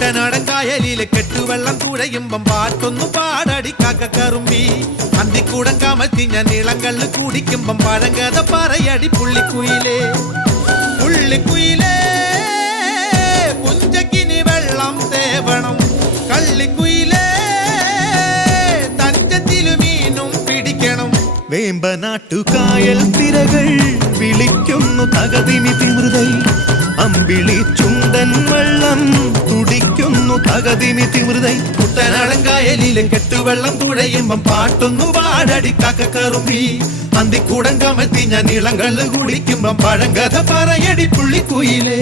കുട്ടനാടൻ കായലിലെ കെട്ടുവെള്ളം തുഴയുമ്പം പാട്ടൊന്നു പാടടി കാക്കക്കറുമ്പി അന്തിക്കൂടം കമത്തി ഞാൻ ഇളങ്കള്ള് കുടിക്കുമ്പം പഴങ്കഥ പറയടി പുള്ളിക്കുയിലേ പുള്ളിക്കുയിലേ പുഞ്ചക്കിനി വെള്ളം തേവണം കള്ളിക്കുയിലേ തഞ്ചത്തിലു മീനും പിടിക്കണം വേമ്പനാട്ടുകായൽ തിരകൾ വിളിക്കുന്നു തകതിമി തിമൃതൈ അമ്പിളി ചുണ്ടൻ വെള്ളം തുടിക്കുന്നു തകതിമി തിമൃതൈ കുട്ടനാടൻ കായലിലെ കെട്ടുവെള്ളം തുഴയുമ്പം പാട്ടൊന്നു പാടടി കാക്കക്കറുമ്പി അന്തിക്കൂടം കമത്തി ഞാൻ ഇളങ്കള്ള് കുടിക്കുമ്പം പഴങ്കഥ പറയടി പുള്ളിക്കുയിലേ